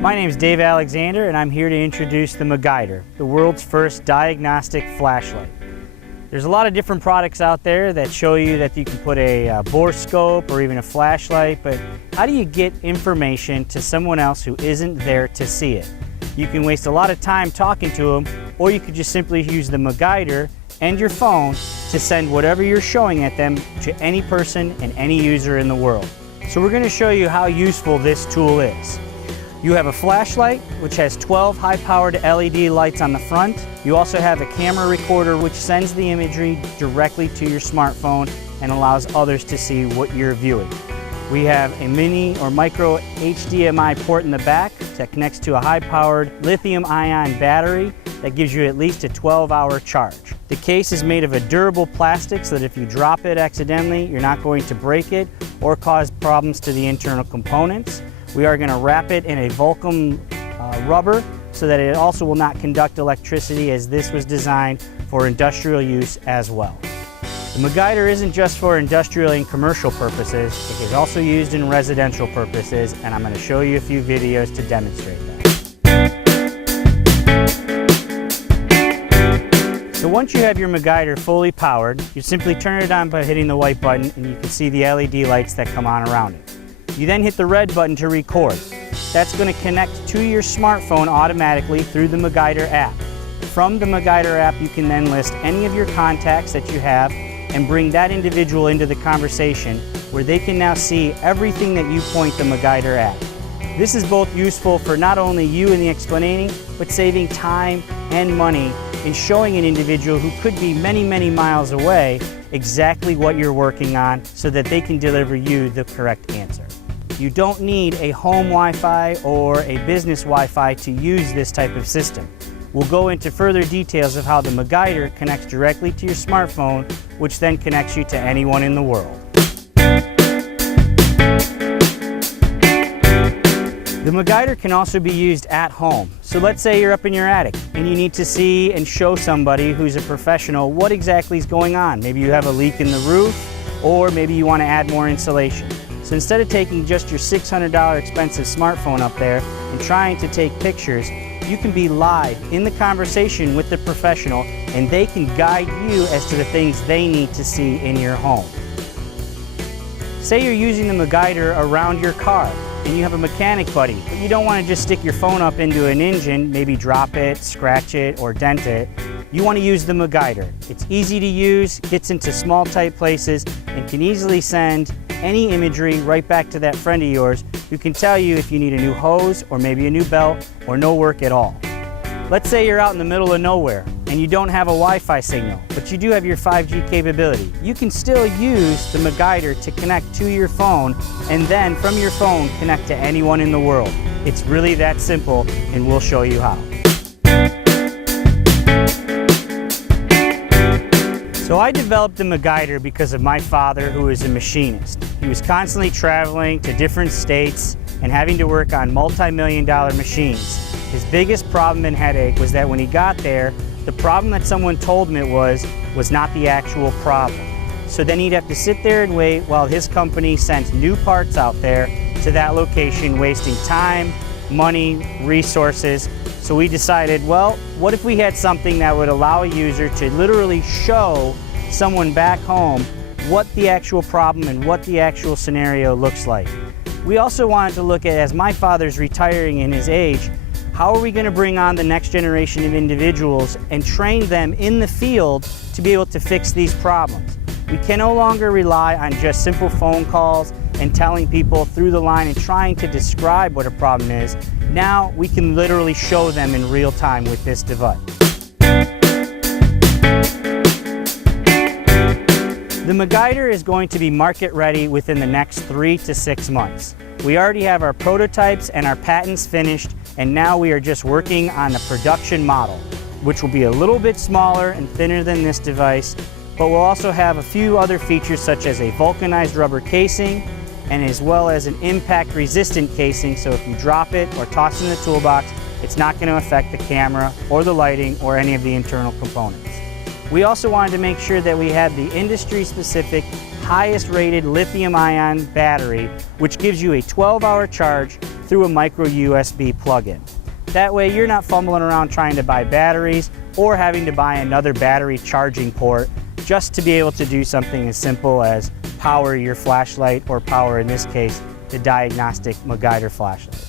My name is Dave Alexander and I'm here to introduce the MaGuider, the world's first diagnostic flashlight. There's a lot of different products out there that show you that you can put a bore scope or even a flashlight, but how do you get information to someone else who isn't there to see it? You can waste a lot of time talking to them, or you could just simply use the MaGuider and your phone to send whatever you're showing at them to any person and any user in the world. So we're going to show you how useful this tool is. You have a flashlight, which has 12 high-powered LED lights on the front. You also have a camera recorder, which sends the imagery directly to your smartphone and allows others to see what you're viewing. We have a mini or micro HDMI port in the back that connects to a high-powered lithium-ion battery that gives you at least a 12-hour charge. The case is made of a durable plastic so that if you drop it accidentally, you're not going to break it or cause problems to the internal components. We are going to wrap it in a Vulcan rubber so that it also will not conduct electricity, as this was designed for industrial use as well. The MaGuider isn't just for industrial and commercial purposes, it is also used in residential purposes, and I'm going to show you a few videos to demonstrate that. So once you have your MaGuider fully powered, you simply turn it on by hitting the white button and you can see the LED lights that come on around it. You then hit the red button to record. That's going to connect to your smartphone automatically through the MaGuider app. From the MaGuider app, you can then list any of your contacts that you have and bring that individual into the conversation where they can now see everything that you point the MaGuider at. This is both useful for not only you in the explaining, but saving time and money in showing an individual who could be many, many miles away exactly what you're working on so that they can deliver you the correct answer. You don't need a home Wi-Fi or a business Wi-Fi to use this type of system. We'll go into further details of how the MaGuider connects directly to your smartphone, which then connects you to anyone in the world. The MaGuider can also be used at home. So let's say you're up in your attic and you need to see and show somebody who's a professional what exactly is going on. Maybe you have a leak in the roof, or maybe you want to add more insulation. So instead of taking just your $600 expensive smartphone up there and trying to take pictures, you can be live in the conversation with the professional and they can guide you as to the things they need to see in your home. Say you're using the MaGuider around your car and you have a mechanic buddy, but you don't want to just stick your phone up into an engine, maybe drop it, scratch it, or dent it. You want to use the MaGuider. It's easy to use, gets into small tight places, and can easily send any imagery right back to that friend of yours who can tell you if you need a new hose or maybe a new belt or no work at all. Let's say you're out in the middle of nowhere and you don't have a Wi-Fi signal, but you do have your 5G capability. You can still use the MaGuider to connect to your phone and then from your phone connect to anyone in the world. It's really that simple, and we'll show you how. So I developed the MaGuider because of my father, who is a machinist. He was constantly traveling to different states and having to work on multi-million-dollar machines. His biggest problem and headache was that when he got there, the problem that someone told him it was not the actual problem. So then he'd have to sit there and wait while his company sent new parts out there to that location, wasting time, money, resources. So we decided, well, what if we had something that would allow a user to literally show someone back home what the actual problem and what the actual scenario looks like. We also wanted to look at, as my father's retiring in his age, how are we going to bring on the next generation of individuals and train them in the field to be able to fix these problems. We can no longer rely on just simple phone calls and telling people through the line and trying to describe what a problem is. Now we can literally show them in real time with this device. The MaGuider is going to be market ready within the next 3 to 6 months. We already have our prototypes and our patents finished, and now we are just working on the production model, which will be a little bit smaller and thinner than this device, but we'll also have a few other features such as a vulcanized rubber casing and as well as an impact resistant casing, so if you drop it or toss it in the toolbox, it's not going to affect the camera or the lighting or any of the internal components. We also wanted to make sure that we had the industry-specific, highest rated lithium-ion battery, which gives you a 12-hour charge through a micro USB plug-in. That way you're not fumbling around trying to buy batteries or having to buy another battery charging port just to be able to do something as simple as power your flashlight, or power, in this case, the diagnostic MaGuider flashlight.